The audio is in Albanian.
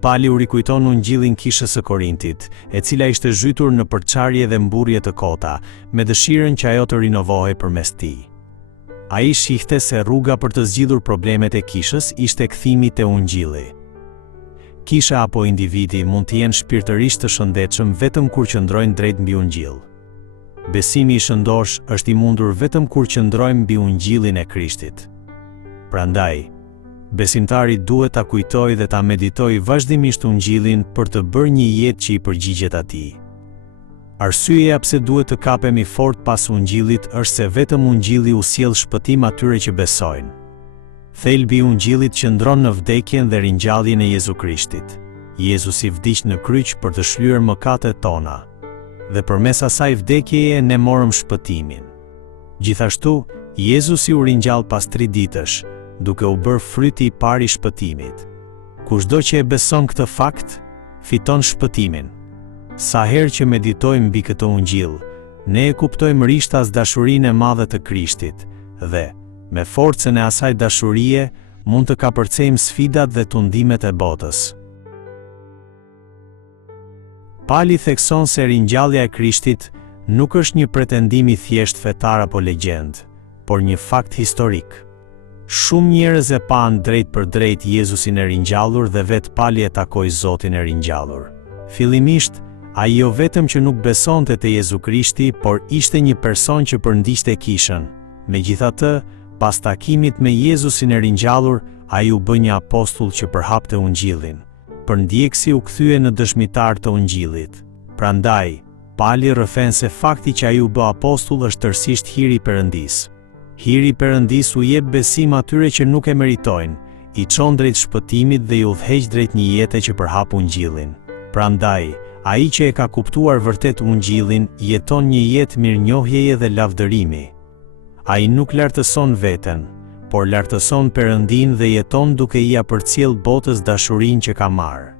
Pali u rikujton ungjillin kishës së Korintit, e cila ishte zhytur në përçarje dhe mburje të kota, me dëshirën që ajo të rinovohej përmes tij. Ai shihte se rruga për të zgjidhur problemet e kishës ishte kthimi te ungjilli. Kisha apo individi mund të jenë shpirtërisht të shëndetshëm vetëm kur qëndrojnë drejt mbi ungjill. Besimi i shëndosh është i mundur vetëm kur qëndrojmë mbi ungjillin e Krishtit. Prandaj, besimtari duhet ta kujtojë dhe ta meditojë vazhdimisht ungjillin për të bërë një jetë që i përgjigjet atij. Arsyeja pse duhet të kapemi fort pas ungjillit është se vetëm ungjilli u sjell shpëtim atyre që besojnë. Thelbi i ungjillit qëndron në vdekjen dhe ringjalljen e Jezu Krishtit. Jezusi vdiq në kryq për të shlyer mëkatet tona, dhe përmes asaj vdekjeje ne morëm shpëtimin. Gjithashtu, Jezusi u ringjall pas 3 ditësh, duke u bërë fryti i parë i shpëtimit. Kushdo që e beson këtë fakt, fiton shpëtimin. Sa herë që meditojmë mbi këtë ungjill, ne e kuptojmë rishtas dashurinë e madhe të Krishtit dhe, me forcën e asaj dashurie, mund të kapërcejmë sfidat dhe tundimet e botës. Pali thekson se ringjallja e Krishtit nuk është një pretendim i thjesht fetar apo legjend, por një fakt historik. Shumë njerëz e pan drejt për drejt Jezusin e ringjallur dhe vetë Pali e takoi Zotin e ringjallur. Fillimisht, ai jo vetëm që nuk besonte te Jezu Krishti, por ishte një person që përndiqte kishën. Megjithatë, pas takimit me Jezusin e ringjallur, ai u bë një apostull që përhapte ungjillin. Përndjeksi u kthye në dëshmitar të ungjillit. Prandaj, Pali rrëfen se fakti që ai u bë apostull është tërësisht hiri i Perëndis. Hiri i Perëndis u jep besim atyre që nuk e meritojnë, i çon drejt shpëtimit dhe i udhëheq drejt një jete që përhap ungjillin. Prandaj, ai që e ka kuptuar vërtet ungjillin, jeton një jetë mirënjohjeje dhe lavdërimi. Ai nuk lartëson veten, por lartëson Perëndin dhe jeton duke ia përcjell botës dashurinë që ka marrë.